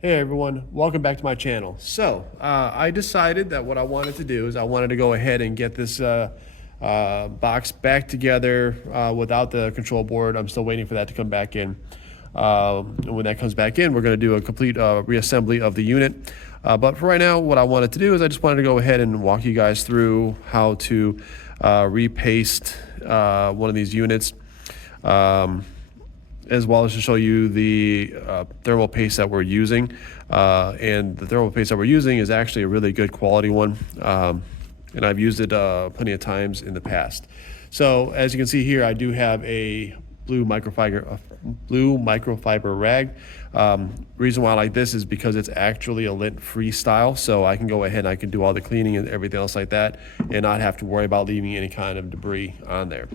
Hey everyone, welcome back to my channel. So I decided that what I wanted to do is I wanted to go ahead and get this box back together without the control board. I'm still waiting for that to come back in. When that comes back in, we're going to do a complete reassembly of the unit. But for right now, what I wanted to do is I just wanted to go ahead and walk you guys through how to repaste one of these units. As well as to show you the thermal paste that we're using. And the thermal paste that we're using is actually a really good quality one. And I've used it plenty of times in the past. So as you can see here, I do have a blue microfiber rag. Reason why I like this is because it's actually a lint-free style, so I can go ahead and I can do all the cleaning and everything else like that and not have to worry about leaving any kind of debris on there.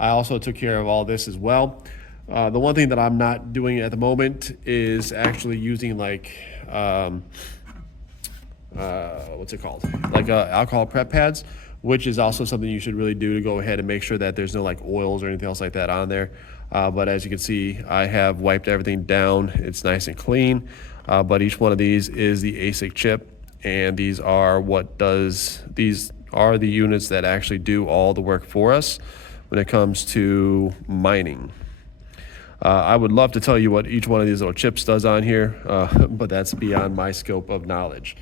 I also took care of all this as well. The one thing that I'm not doing at the moment is actually using like, what's it called? Like alcohol prep pads, which is also something you should really do to go ahead and make sure that there's no like oils or anything else like that on there. But as you can see, I have wiped everything down. It's nice and clean. But each one of these is the ASIC chip, and these are these are the units that actually do all the work for us when it comes to mining. I would love to tell you what each one of these little chips does on here, but that's beyond my scope of knowledge.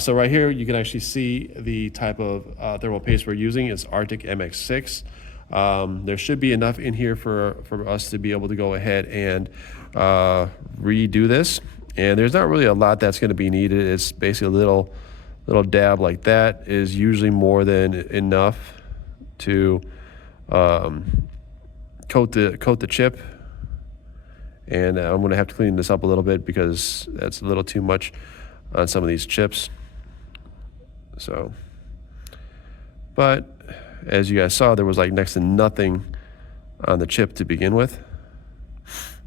So right here, you can actually see the type of thermal paste we're using. It's Arctic MX6. There should be enough in here for us to be able to go ahead and redo this. And there's not really a lot that's going to be needed. It's basically a little dab like that is usually more than enough to coat the chip. And I'm going to have to clean this up a little bit because that's a little too much on some of these chips. So, but as you guys saw, there was like next to nothing on the chip to begin with.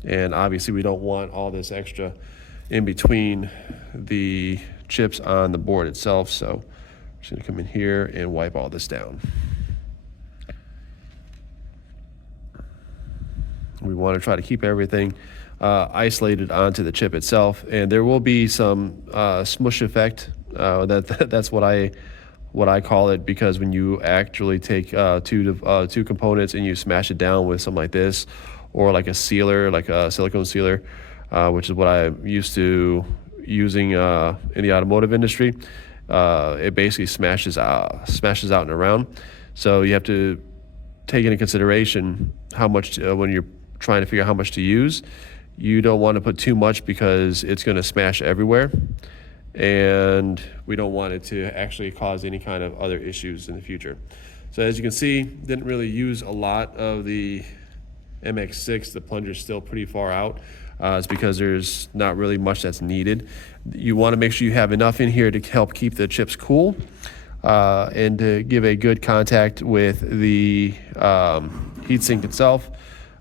And obviously we don't want all this extra in between the chips on the board itself. So I'm just going to come in here and wipe all this down. We want to try to keep everything isolated onto the chip itself, and there will be some smush effect. That's what I call it, because when you actually take two components and you smash it down with something like this, or like a sealer, like a silicone sealer, which is what I'm used to using in the automotive industry, it basically smashes out and around. So you have to take into consideration how much when you're trying to figure out how much to use. You don't want to put too much because it's going to smash everywhere, and we don't want it to actually cause any kind of other issues in the future. So as you can see, didn't really use a lot of the MX6. The plunger's still pretty far out. It's because there's not really much that's needed. You want to make sure you have enough in here to help keep the chips cool, and to give a good contact with the heatsink itself.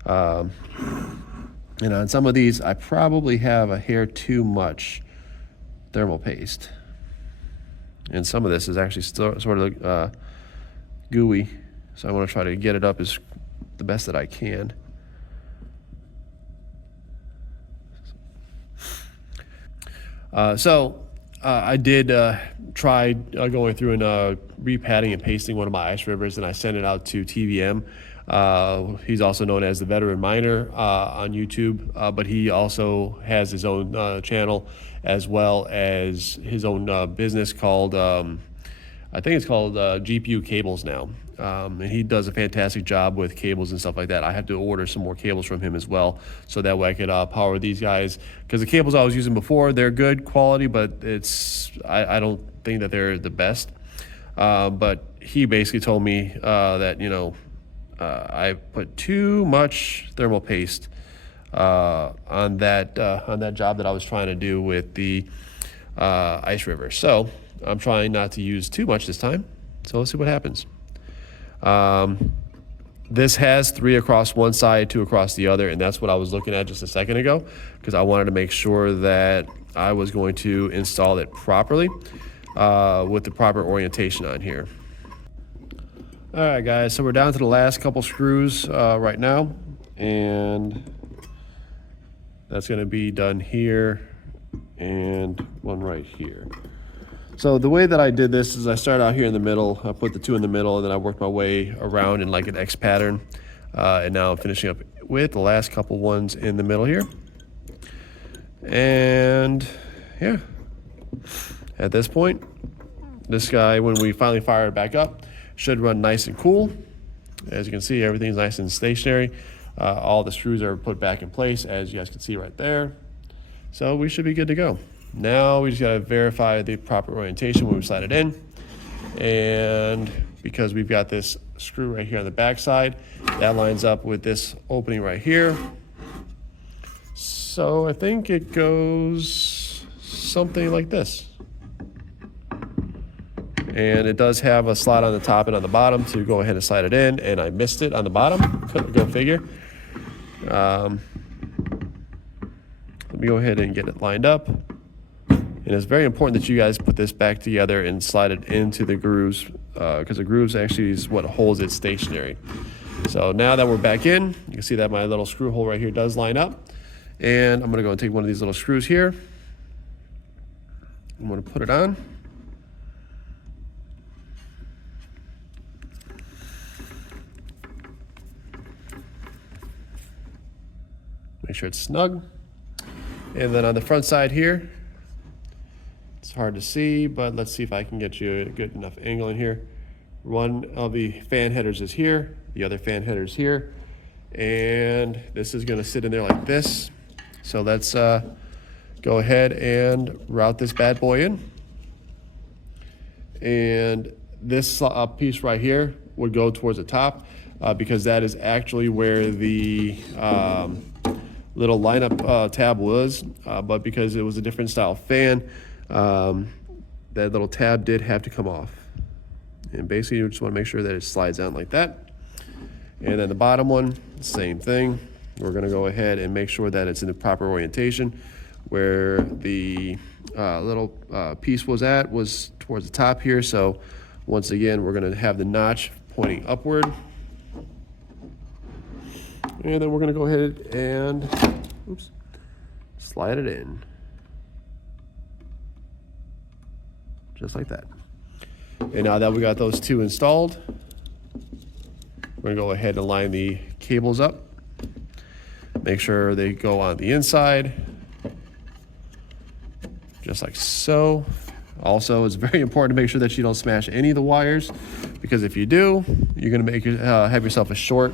And on some of these, I probably have a hair too much thermal paste. And some of this is actually still sort of gooey. So I want to try to get it up as the best that I can. I did try going through and repadding and pasting one of my ice rivers, and I sent it out to TVM. He's also known as the Veteran Miner on YouTube, but he also has his own channel, as well as his own business called, I think it's called GPU Cables now. And he does a fantastic job with cables and stuff like that. I have to order some more cables from him as well, so that way I could power these guys. Because the cables I was using before, they're good quality, but I don't think that they're the best. But he basically told me that, you know, I put too much thermal paste on that job that I was trying to do with the ice river. So I'm trying not to use too much this time. So let's see what happens. This has 3 across one side, 2 across the other, and that's what I was looking at just a second ago, because I wanted to make sure that I was going to install it properly with the proper orientation on here. All right, guys, so we're down to the last couple screws right now, and That's going to be done here and one right here. So the way that I did this is I started out here in the middle. I put the two in the middle, and then I worked my way around in like an X pattern. And now I'm finishing up with the last couple ones in the middle here. And yeah, at this point, this guy, when we finally fire it back up, should run nice and cool. As you can see, everything's nice and stationary. All the screws are put back in place, as you guys can see right there. So we should be good to go. Now we just gotta verify the proper orientation when we slide it in. And because we've got this screw right here on the back side, that lines up with this opening right here. So I think it goes something like this. And it does have a slot on the top and on the bottom to go ahead and slide it in, and I missed it on the bottom. Go figure. Let me go ahead and get it lined up. And it's very important that you guys put this back together and slide it into the grooves, because the grooves actually is what holds it stationary. So now that we're back in, you can see that my little screw hole right here does line up. And I'm gonna go and take one of these little screws here. I'm gonna put it on. Make sure it's snug. And then on the front side here, it's hard to see, but let's see if I can get you a good enough angle in here. One of the fan headers is here, the other fan header is here, and this is gonna sit in there like this. So let's go ahead and route this bad boy in. And this piece right here would go towards the top, because that is actually where the little lineup tab was, but because it was a different style fan, that little tab did have to come off. And basically you just want to make sure that it slides down like that. And then the bottom one, same thing. We're going to go ahead and make sure that it's in the proper orientation. Where the little piece was at was towards the top here. So once again, we're going to have the notch pointing upward. And then we're going to go ahead and slide it in. Just like that. And now that we got those two installed, we're going to go ahead and line the cables up. Make sure they go on the inside, just like so. Also, it's very important to make sure that you don't smash any of the wires, because if you do, you're going to have yourself a short.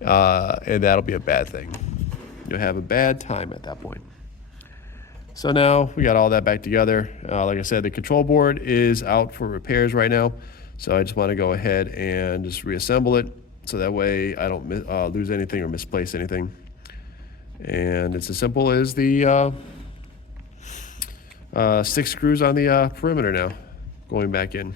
And that'll be a bad thing. You'll have a bad time at that point. So now we got all that back together. Like I said, the control board is out for repairs right now. So I just want to go ahead and just reassemble it. So that way I don't lose anything or misplace anything. And it's as simple as the 6 screws on the perimeter now going back in.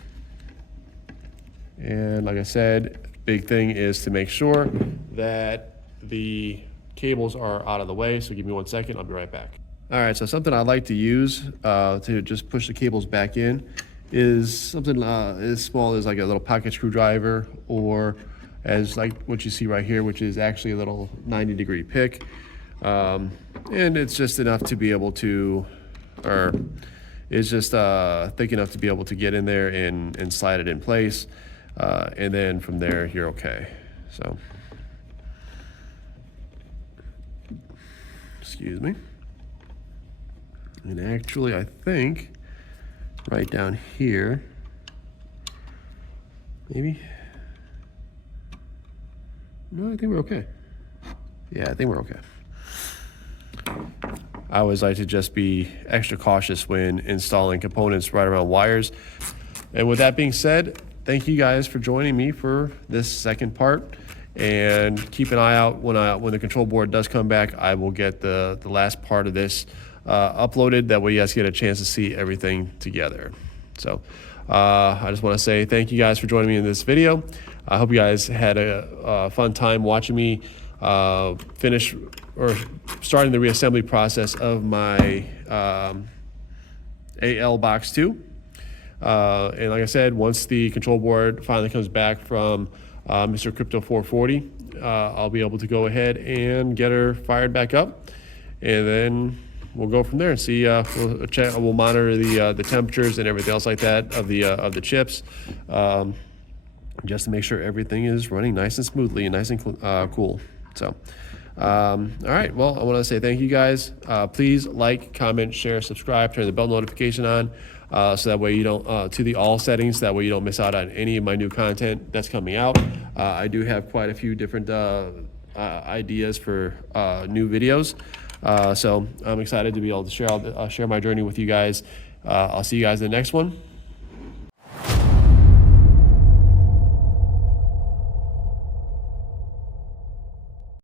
And like I said, big thing is to make sure that the cables are out of the way. So give me 1 second, I'll be right back. All right, so something I like to use to just push the cables back in is something as small as like a little pocket screwdriver, or as like what you see right here, which is actually a little 90-degree pick. And it's just enough to be able to, or it's just thick enough to be able to get in there and slide it in place. And then from there, you're okay. So, excuse me. And actually, I think right down here, maybe. No, I think we're okay. Yeah, I think we're okay. I always like to just be extra cautious when installing components right around wires. And with that being said, thank you guys for joining me for this second part. And keep an eye out when the control board does come back. I will get the last part of this uploaded. That way you guys get a chance to see everything together. So I just want to say thank you guys for joining me in this video. I hope you guys had a fun time watching me finish or starting the reassembly process of my AL Box II. And like I said, once the control board finally comes back from Mr. Crypto 440, I'll be able to go ahead and get her fired back up. and then we'll go from there and see. We'll monitor the temperatures and everything else like that of the chips, just to make sure everything is running nice and smoothly and nice and cool. So, all right. Well, I want to say thank you guys. Please like, comment, share, subscribe, turn the bell notification on, so that way you don't to the all settings. That way you don't miss out on any of my new content that's coming out. I do have quite a few different ideas for new videos. So I'm excited to be able to share my journey with you guys. I'll see you guys in the next one.